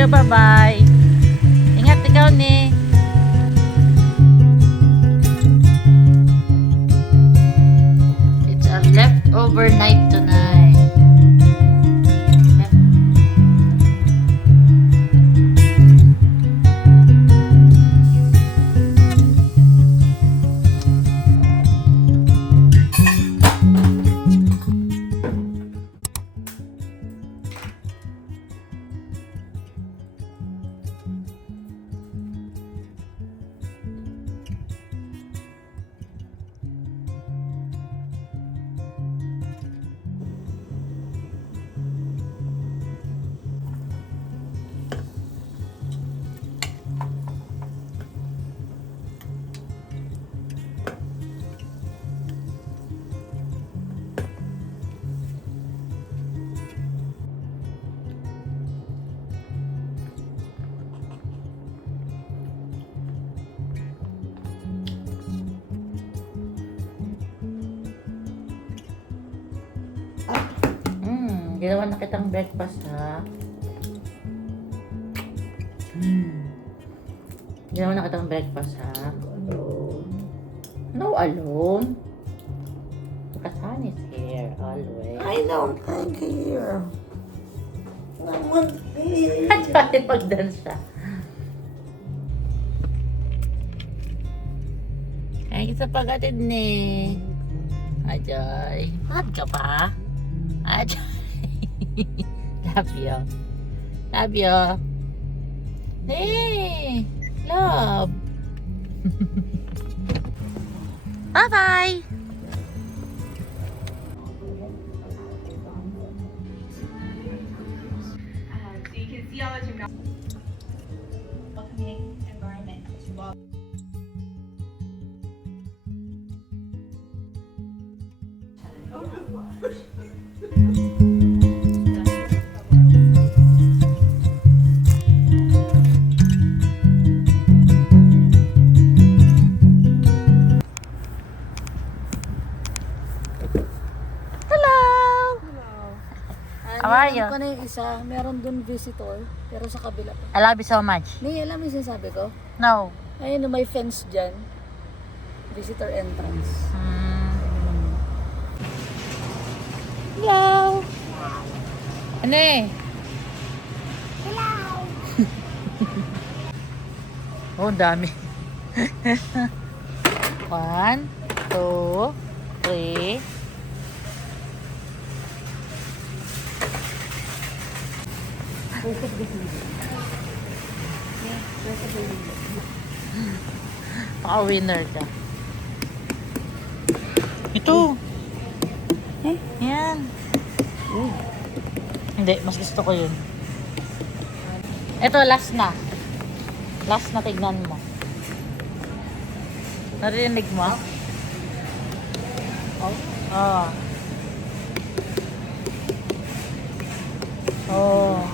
you. Bye-bye. Ingat ikaw ni. It's a leftover night tonight. Ginawa na kitang breakfast, ha? Ginawa na kitang breakfast, ha? Alone. No, alone. Because Han is here, always. I don't like here. I want here. At saka pag-dance siya. Ay, isa pag-atid ni. Ajoy. Mad ka pa? Ajoy. Love you. Love you. Hey, love. Bye-bye. So you can see all the technology. Welcoming environment to all. How are you? Alam ko na yung isa, meron dun visitor, pero sa kabila pa. I love you so much. May alam yung sinasabi ko? No. Ayun, may fence dyan. Visitor entrance. Hello. Ano eh? Hello! Oh, dami. 1, 2, 3. Paka-winner ka. Ito. Eh? Yan. Hindi, mas gusto ko yun. Ito, last na. Last na, tignan mo. Narinig mo? Oh? Oo. Oh.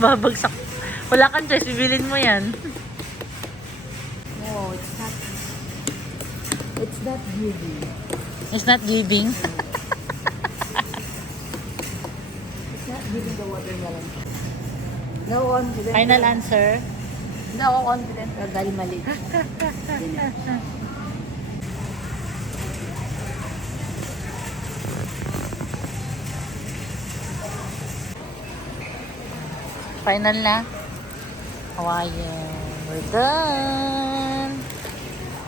Babagsak. Wala kang choice, bibilin mo yan. No, it's not. It's not giving. It's not giving. It's not giving the watermelon. No confident. Final answer. No confident ka dahil mali. Final na. Hawaiian. We're done.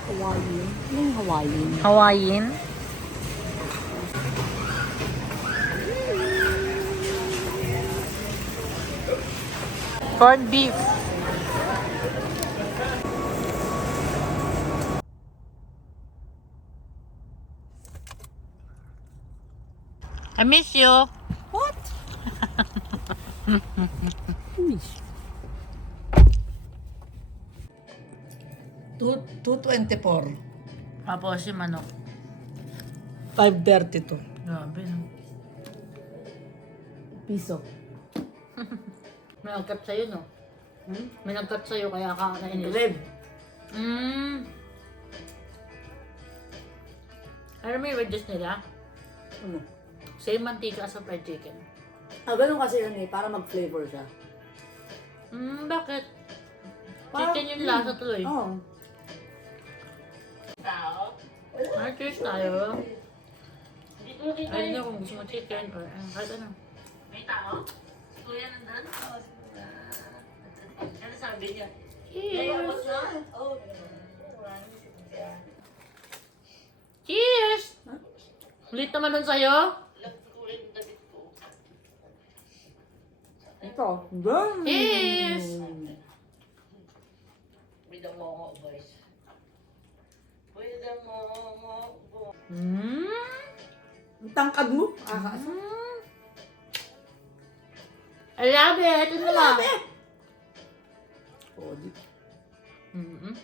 Hawaiian. Ano yung Hawaiian? Hawaiian. Corned beef. I miss you. What? Miss. 224. Tapos yung manok. 532. Grabe, no? Piso. May nag-cut sa'yo, no? May nag-cut sa'yo, kaya ka nainis. Red. Alam mo yung wedges nila? Ano? Same mantika as sa fried chicken. Ah, ganun kasi yun eh, para mag-flavor siya. Bakit? Parang- Chicken yung lasa tuloy. Oo. Cheers tayo. Ayun na kung gusto mo chicken or kahit ano. May tao? Kuya nandun? Ano sabi niya? Cheers! Oh, Cheers! Ulit naman nun sa'yo? kulay ng damit ko. Ito. Dum! Cheers! With the momo voice. With the momo voice. Ang tangkad mo. Ah, I love it! Ito naman. oh, di. Mm-hmm.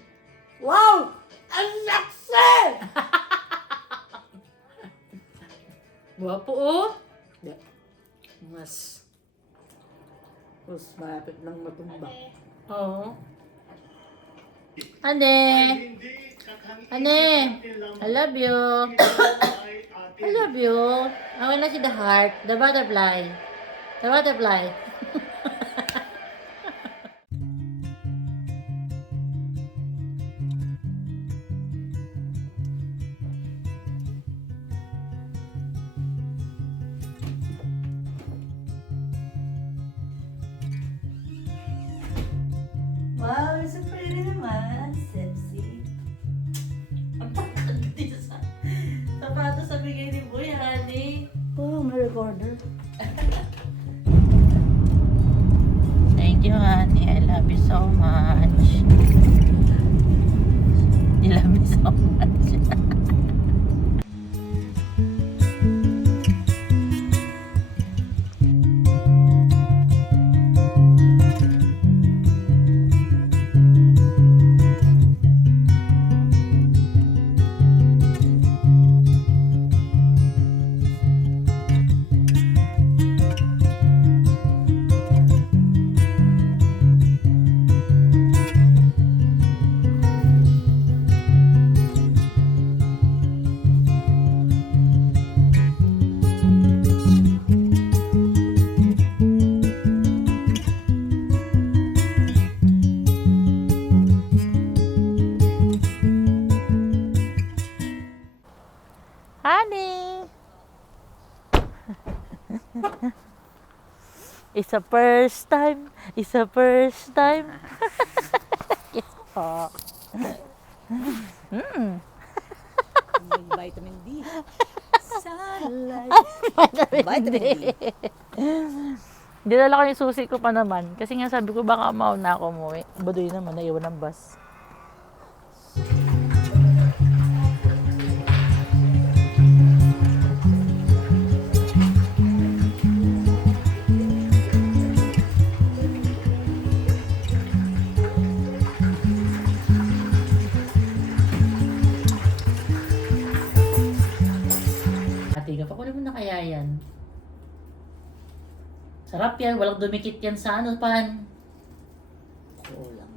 Wow! Ang laksi! Guwapo oh! Hindi. Mas. Tapos malapit ng matumba. Oo. Ane! Ane! I love you! I love you! I wanna see the heart, the butterfly. The butterfly. Wow, so pretty naman. Sexy. Ang takad dito sa sapatos sa bigay ni Boy, honey. Oh, may recorder. Thank you, honey. I love you so much. I love you so much. Honey! It's a first time. It's a first time. Kiss po. Vitamin D. Vitamin D. Dinala ko yung susi ko pa naman. Kasi nga sabi ko baka mauna ako umuwi. Baduy naman, naiwan ng bus. Ate, pakunin mo na kaya yan. Sarap yan, walang dumikit yan sa ano pan. Oo lang.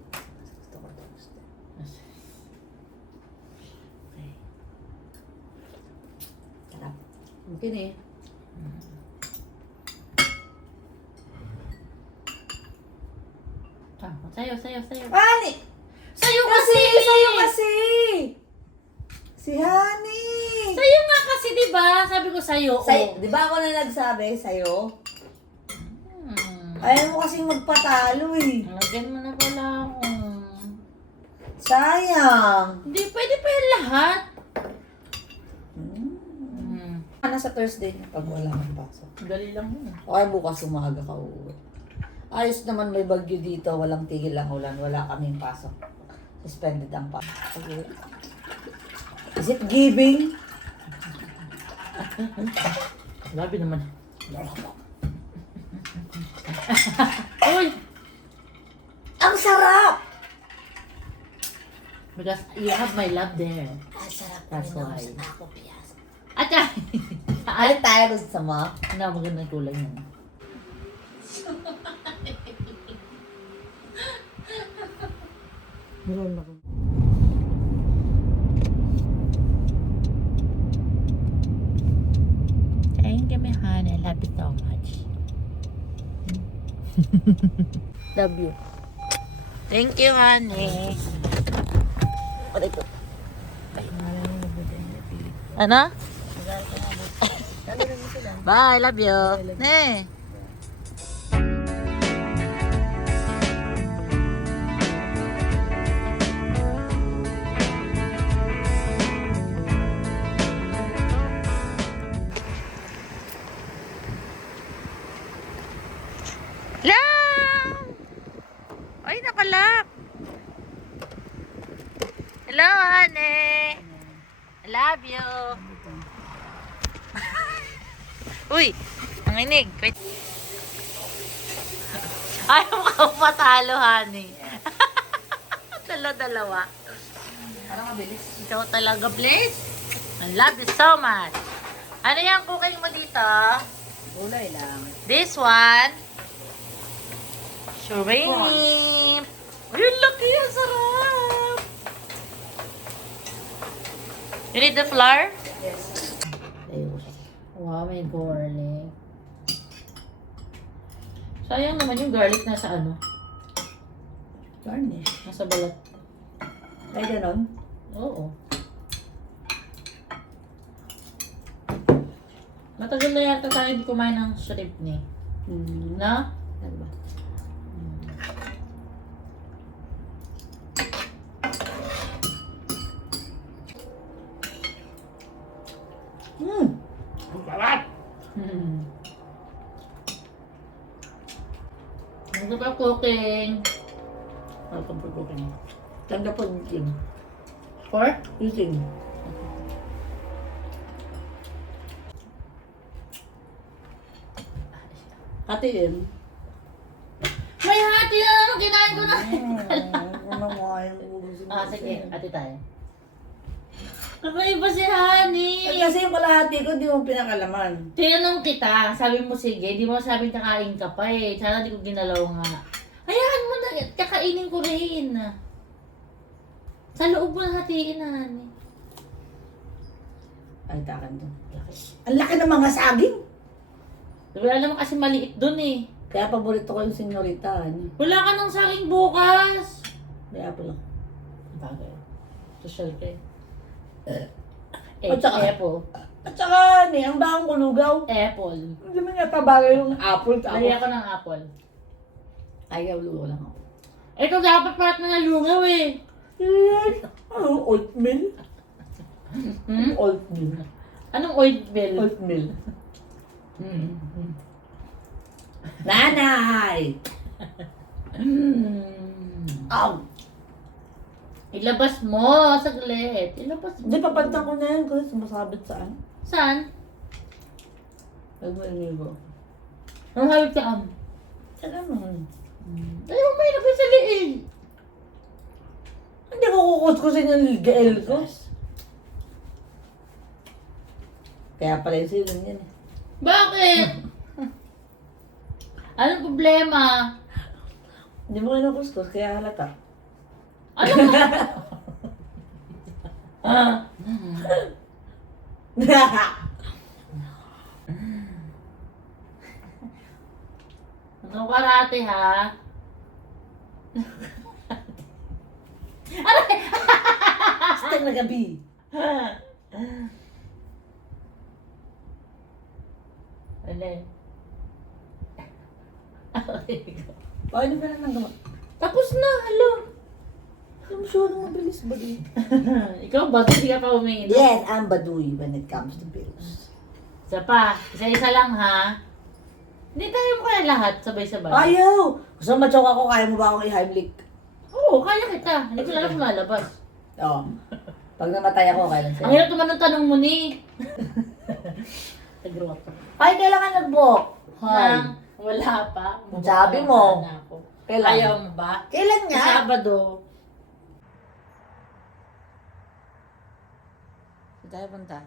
Gusto ko ito. Gusto. Okay. Sarap. Mungkin eh. Ah, sayo. Honey! Sayo Kasi! kasi! Sa'yo kasi! Si Honey! Sayo nga kasi, di ba? Sabi ko sayo. Di ba ako na nagsabi sa'yo? Hmm. Ayaw mo kasing magpatalo eh. Lagyan mo na pala ako. Sayang. Hindi, pwede pa yung lahat. Nasa Thursday pag wala kang pasok. Dali lang yun. Okay, bukas umaga ka uuwi. Ayos naman, may bagyo dito, walang tigil ang ulan, wala kaming pasok. Suspended ang pasok. Okay. Is it giving? Grabe naman. Uy! Ang sarap! Because you have my love there. Ang sarap. That's why. Ako, piyas. Atya! Ano tayo gusto mo? Ano, magandang kulay yan. Meron ako. love you so much. Love you. Thank you, honey. Ano? Bye, love you. Ne. Lang! Ay, nakalak. Hello, honey. I love you. Uy, nanginig. Wait. Ayaw ka matalo, honey. Dala-dalawa. Parang mabilis. Ikaw talaga, Blaze. I love you so much. Ano yung cooking mo dito? Gulay lang. This one. Shrimp. Ay, ang laki. Ang sarap. You need the flour? Yes. Wow, may garlic. Sayang naman yung garlic nasa ano? Garnish. Nasa balat. Ay, ganon. Oo. Matagal na yata tayo hindi kumain ng shrimp ni. Na? Ano ba? Ano ba cooking? Welcome for cooking. Tanda po yung For? using. Hatiin. May hati na naman! Kinain ko na! Ano mo yung ubusin mo? Sige. Hati tayo. Kakaiba si Honey! Kasi yung kalahati ko, di mo pinakalaman. Tinanong kita, sabi mo sige, di mo sabing kakain ka pa eh. Sana di ko ginalaw nga. Hayaan mo na, kakainin ko rin. Sa loob mo na hatiin na, Honey. Ay, takan to. Ang laki ng mga saging. Wala naman kasi maliit dun eh. Kaya paborito ko yung senyorita. Wala ka nang saking bukas. Kaya po lang. Bagay. Social ka eh. At saka- Apple. At saka, ang bahang kulugaw. Apple. Hindi mo nga tabagay yung apple. Lagyan ko ng apple. Ayaw, lugo lang ako. Ito dapat part na nalungaw eh. Ano? Oatmeal? Hmm? Oatmeal. Anong oatmeal? Oatmeal. Nanay! Aw! Ilabas mo, saglit. Ilabas mo. Hindi, papantang ko na yan kasi sumasabit saan. Saan? Nagmamili ko. Ang hayop ka am. Alam mo. Ayaw may ilagay sa liig. Hindi ko kukuskusin yung ligael ko. Kaya pala yung silong yan eh. Bakit? Anong problema? Hindi mo kinukuskus, kaya halata. Ano ba? Anong karate ha? Stay na gabi. Ano eh? Paano ba na nang gama? Tapos na, halo. I'm sure na mabilis ba din? Ikaw ba? Hindi ka pa umiinom? Yes, I'm baduy when it comes to pills. Isa pa. Isa-isa lang ha. Hindi tayo mo kaya lahat sabay-sabay. Ayaw! Gusto mo ma-choke ako, kaya mo ba akong i-Heimlich? Oo, kaya kita. Hindi ko lang malabas. Oo. Pag namatay ako, kaya lang Ang sa'yo. hirap naman ng tanong mo ni. Tagrot. Ay, kailan ka nag-book? Nang wala pa. Sabi mo. Sana ako. Kailan? Ayaw mo ba? Kailan nga? Sa Sabado. Saan tayo punta?